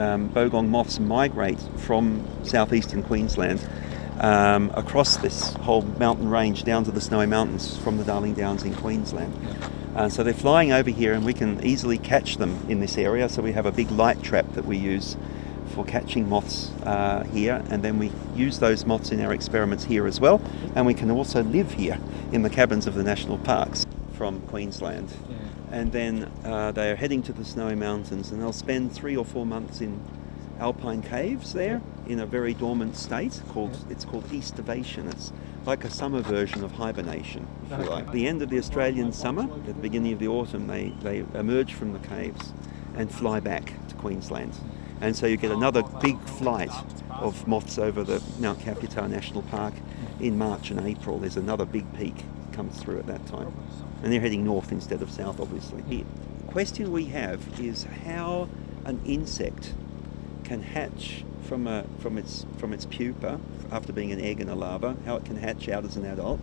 bogong moths migrate from southeastern Queensland across this whole mountain range down to the Snowy Mountains from the Darling Downs in Queensland. So they're flying over here, and we can easily catch them in this area. So we have a big light trap that we use for catching moths here, and then we use those moths in our experiments here as well. And we can also live here in the cabins of the national parks from Queensland. And then they are heading to the Snowy Mountains, and they'll spend 3 or 4 months in alpine caves there in a very dormant state. It's called estivation. It's like a summer version of hibernation, if you like. At the end of the Australian summer, at the beginning of the autumn, they emerge from the caves and fly back to Queensland. And so you get another big flight of moths over the Mount Kaputar National Park in March and April. There's another big peak comes through at that time. And they're heading north instead of south, obviously. The question we have is how an insect can hatch from its pupa after being an egg and a larva, how it can hatch out as an adult,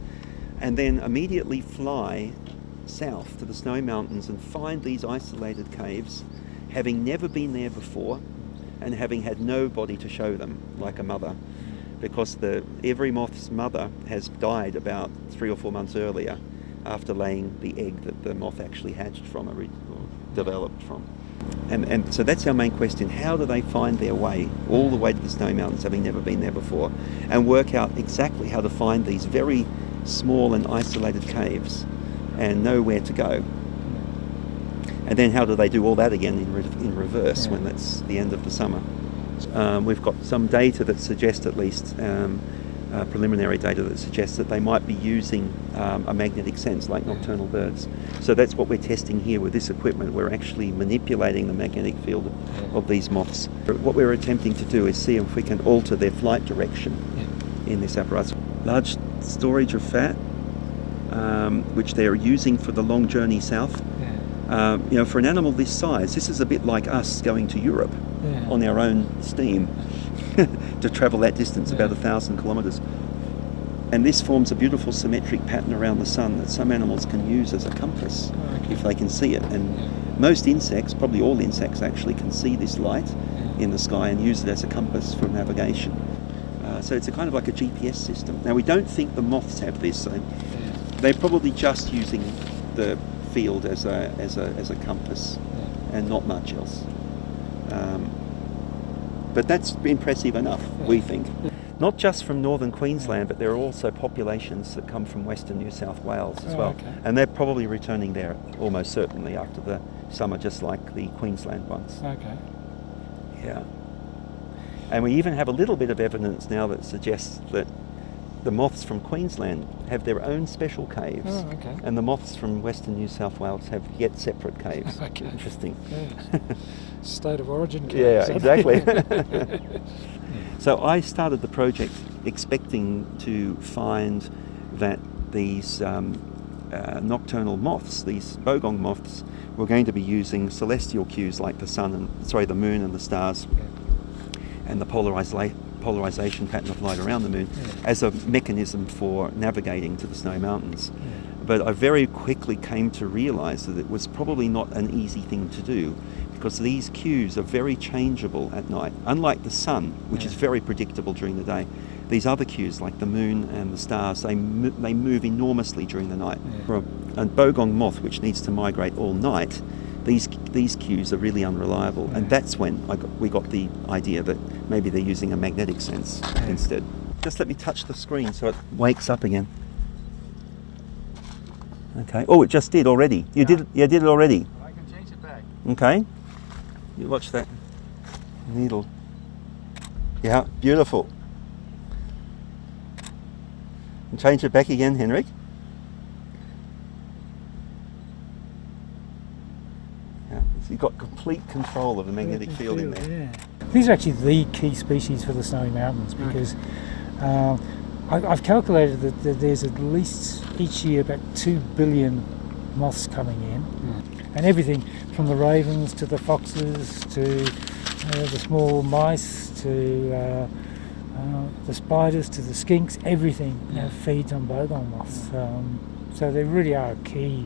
and then immediately fly south to the Snowy Mountains and find these isolated caves, having never been there before and having had nobody to show them, like a mother, because every moth's mother has died about 3 or 4 months earlier after laying the egg that the moth actually hatched from or developed from. And so that's our main question. How do they find their way all the way to the Snowy Mountains, having never been there before, and work out exactly how to find these very small and isolated caves and know where to go? And then how do they do all that again in reverse when that's the end of the summer? We've got some data that suggests, at least preliminary data that suggests that they might be using a magnetic sense like nocturnal birds. So that's what we're testing here with this equipment. We're actually manipulating the magnetic field of these moths. What we're attempting to do is see if we can alter their flight direction in this apparatus. Large storage of fat, which they're using for the long journey south. For an animal this size, this is a bit like us going to Europe on our own steam to travel that distance, about 1,000 kilometres. And this forms a beautiful symmetric pattern around the sun that some animals can use as a compass if they can see it. And most insects, probably all insects actually, can see this light in the sky and use it as a compass for navigation. So it's a kind of like a GPS system. Now we don't think the moths have this. So they're probably just using the field as a compass and not much else. But that's impressive enough, we think. Not just from northern Queensland, but there are also populations that come from western New South Wales as well. And they're probably returning there almost certainly after the summer, just like the Queensland ones. Yeah. And we even have a little bit of evidence now that suggests that the moths from Queensland have their own special caves, and the moths from western New South Wales have yet separate caves. Interesting. State of origin caves. Yeah, exactly. So I started the project expecting to find that these nocturnal moths, these bogong moths, were going to be using celestial cues like the moon and the stars, and the polarization pattern of light around the moon as a mechanism for navigating to the Snowy Mountains. But I very quickly came to realize that it was probably not an easy thing to do, because these cues are very changeable at night. Unlike the sun, which is very predictable during the day, these other cues like the moon and the stars, they move enormously during the night. For a bogong moth, which needs to migrate all night, these cues are really unreliable, and that's when we got the idea that maybe they're using a magnetic sense instead. Just let me touch the screen so it wakes up again. Okay. Oh, it just did already. You did it already. I can change it back. Okay. You watch that needle. Yeah, beautiful. And change it back again, Henrik. You've got complete control of the magnetic field in there. These are actually the key species for the Snowy Mountains, because I've calculated that there's at least each year about 2 billion moths coming in, and everything from the ravens to the foxes to the small mice to the spiders to the skinks, everything feeds on bogong moths. So they really are a key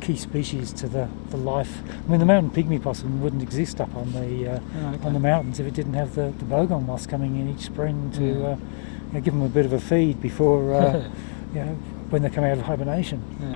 key species to the life. I mean, the mountain pygmy possum wouldn't exist up on the mountains if it didn't have the bogong moths coming in each spring to you know, give them a bit of a feed before you know, when they come out of hibernation. Yeah.